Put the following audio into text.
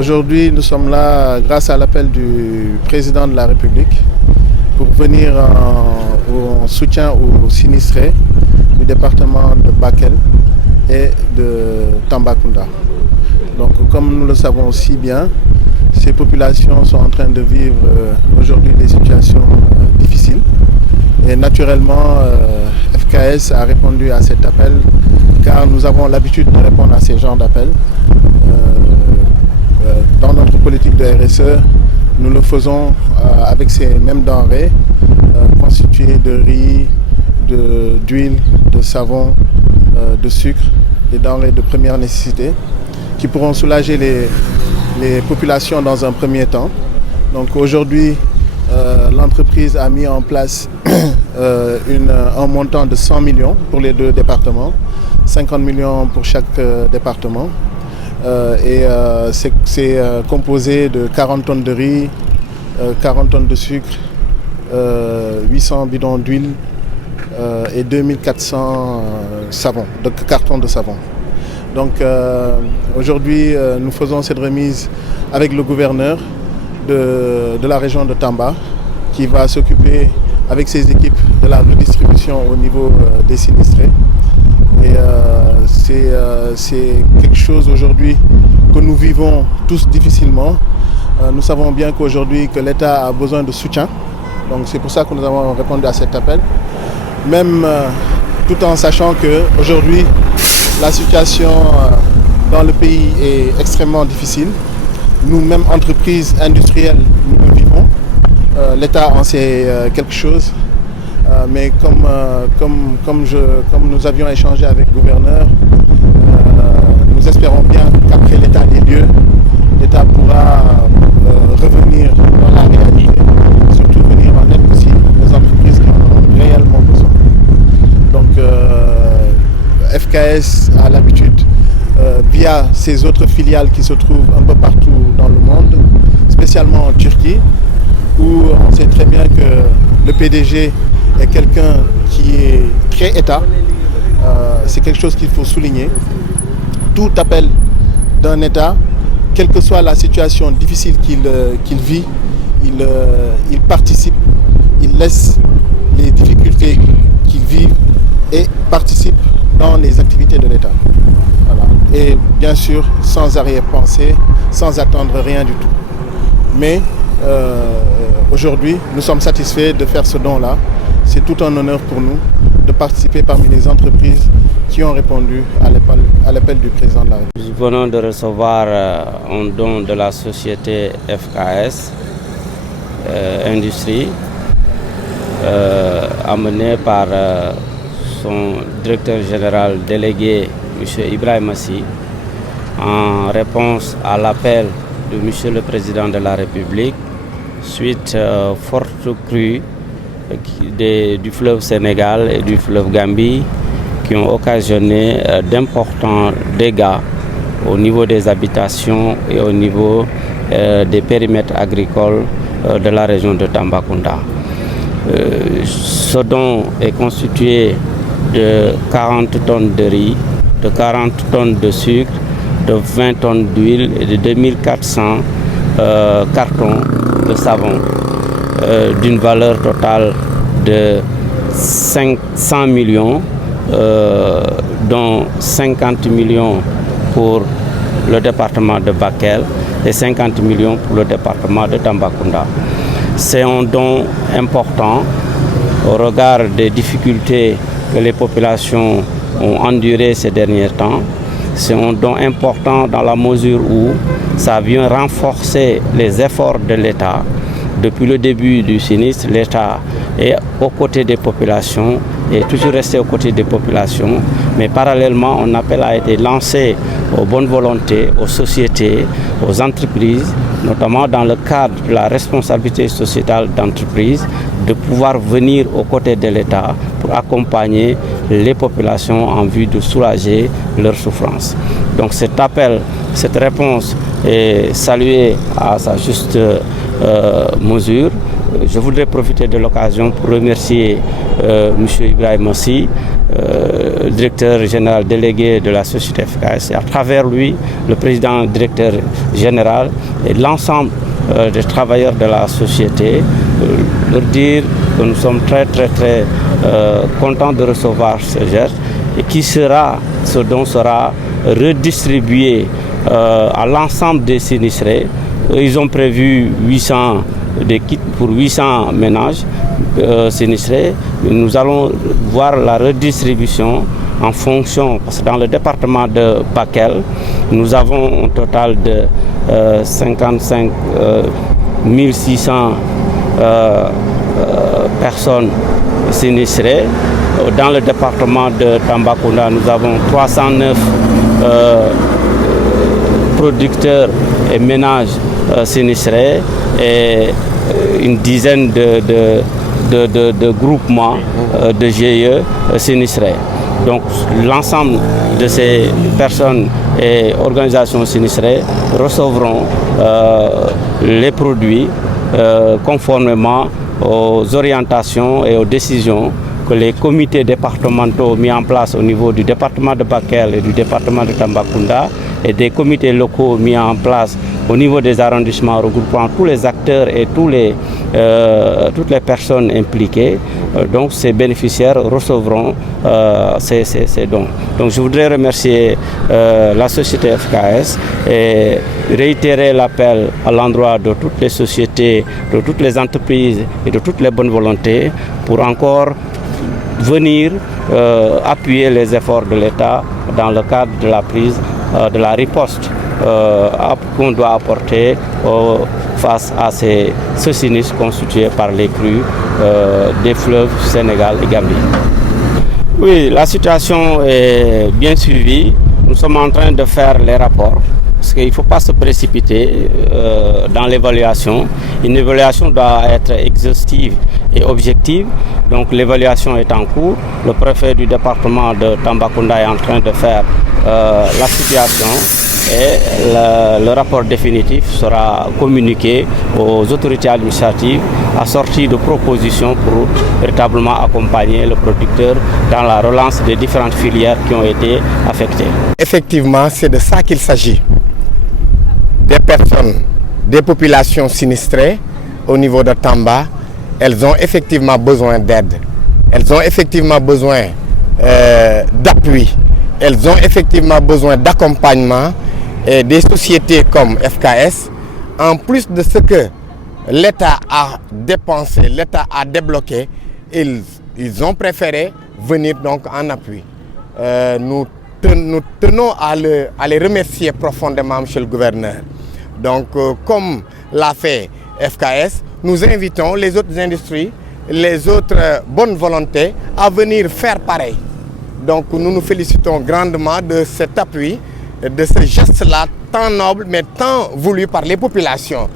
Aujourd'hui, nous sommes là grâce à l'appel du président de la République pour venir en soutien aux sinistrés du département de Bakel et de Tambacounda. Donc, comme nous le savons si bien, ces populations sont en train de vivre aujourd'hui des situations difficiles. Et naturellement, FKS a répondu à cet appel car nous avons l'habitude de répondre à ces genres d'appels. Dans notre politique de RSE, nous le faisons avec ces mêmes denrées constituées de riz, d'huile, de savon, de sucre, des denrées de première nécessité qui pourront soulager les populations dans un premier temps. Donc aujourd'hui, l'entreprise a mis en place un montant de 100 millions pour les deux départements, 50 millions pour chaque département. C'est composé de 40 tonnes de riz, 40 tonnes de sucre, 800 bidons d'huile et 2400 cartons de savon. Donc aujourd'hui, nous faisons cette remise avec le gouverneur de la région de Tamba qui va s'occuper avec ses équipes de la redistribution au niveau des sinistrés. Et c'est quelque chose aujourd'hui que nous vivons tous difficilement. Nous savons bien qu'aujourd'hui que l'État a besoin de soutien. Donc c'est pour ça que nous avons répondu à cet appel. Même tout en sachant qu'aujourd'hui la situation dans le pays est extrêmement difficile. Nous-mêmes, entreprises industrielles, nous le vivons. L'État en sait quelque chose. Mais comme nous avions échangé avec le gouverneur, nous espérons bien qu'après l'état des lieux, l'État pourra revenir dans la réalité, surtout venir en aide aussi aux entreprises qui en ont réellement besoin. Donc FKS a l'habitude, via ses autres filiales qui se trouvent un peu partout dans le monde, spécialement en Turquie, où on sait très bien que le PDG est quelqu'un qui est très État. C'est quelque chose qu'il faut souligner. Tout appel d'un État, quelle que soit la situation difficile qu'il vit, il participe, il laisse les difficultés qu'il vit et participe dans les activités de l'État. Voilà. Et bien sûr, sans arrière-pensée, sans attendre rien du tout. Mais aujourd'hui, nous sommes satisfaits de faire ce don-là. C'est tout un honneur pour nous de participer parmi les entreprises qui ont répondu à l'appel du président de la République. Nous venons de recevoir un don de la société FKS Industrie, amené par son directeur général délégué, M. Ibrahim Massi, en réponse à l'appel de M. le Président de la République, suite forte crue du fleuve Sénégal et du fleuve Gambie qui ont occasionné d'importants dégâts au niveau des habitations et au niveau des périmètres agricoles de la région de Tambacounda. Ce don est constitué de 40 tonnes de riz, de 40 tonnes de sucre, de 20 tonnes d'huile et de 2400 cartons de savon d'une valeur totale de 500 millions, dont 50 millions pour le département de Bakel et 50 millions pour le département de Tambacounda. C'est un don important au regard des difficultés que les populations ont endurées ces derniers temps. C'est un don important dans la mesure où ça vient renforcer les efforts de l'État. Depuis le début du sinistre, l'État est aux côtés des populations et toujours resté aux côtés des populations. Mais parallèlement, un appel a été lancé aux bonnes volontés, aux sociétés, aux entreprises, notamment dans le cadre de la responsabilité sociétale d'entreprise, de pouvoir venir aux côtés de l'État pour accompagner les populations en vue de soulager leurs souffrances. Donc cet appel, cette réponse est saluée à sa juste mesure. Je voudrais profiter de l'occasion pour remercier M. Ibrahim Massi directeur général délégué de la société FKS, et à travers lui, le président directeur général et l'ensemble des travailleurs de la société, leur dire que nous sommes très contents de recevoir ce geste et ce don sera redistribué à l'ensemble des sinistrés. Ils ont prévu 800 des kits pour 800 ménages sinistrés. Nous allons voir la redistribution en fonction, parce que dans le département de Bakel, nous avons un total de 55 600 personnes sinistrées. Dans le département de Tambacounda, nous avons 309 producteurs et ménages sinistrés et une dizaine de groupements de GIE sinistrés. Donc l'ensemble de ces personnes et organisations sinistrées recevront les produits conformément aux orientations et aux décisions que les comités départementaux mis en place au niveau du département de Bakel et du département de Tambacounda et des comités locaux mis en place au niveau des arrondissements regroupant tous les acteurs et toutes les personnes impliquées. Donc ces bénéficiaires recevront ces dons. Donc je voudrais remercier la société FKS et réitérer l'appel à l'endroit de toutes les sociétés, de toutes les entreprises et de toutes les bonnes volontés pour encore venir appuyer les efforts de l'État dans le cadre de la prise de la riposte qu'on doit apporter face à ce sinistre constitué par les crues des fleuves Sénégal et Gambie. Oui, la situation est bien suivie. Nous sommes en train de faire les rapports. Parce qu'il ne faut pas se précipiter dans l'évaluation. Une évaluation doit être exhaustive et objective. Donc l'évaluation est en cours. Le préfet du département de Tambacounda est en train de faire la situation et le rapport définitif sera communiqué aux autorités administratives assorti de propositions pour véritablement accompagner le producteur dans la relance des différentes filières qui ont été affectées. Effectivement, c'est de ça qu'il s'agit. Des personnes, des populations sinistrées au niveau de Tamba, elles ont effectivement besoin d'aide. Elles ont effectivement besoin d'appui. Elles ont effectivement besoin d'accompagnement et des sociétés comme FKS, en plus de ce que l'État a dépensé, l'État a débloqué, ils ont préféré venir donc en appui. Nous tenons à les remercier profondément, monsieur le gouverneur. Donc, comme l'a fait FKS, nous invitons les autres industries, les autres bonnes volontés à venir faire pareil. Donc, nous nous félicitons grandement de cet appui, de ce geste-là, tant noble, mais tant voulu par les populations.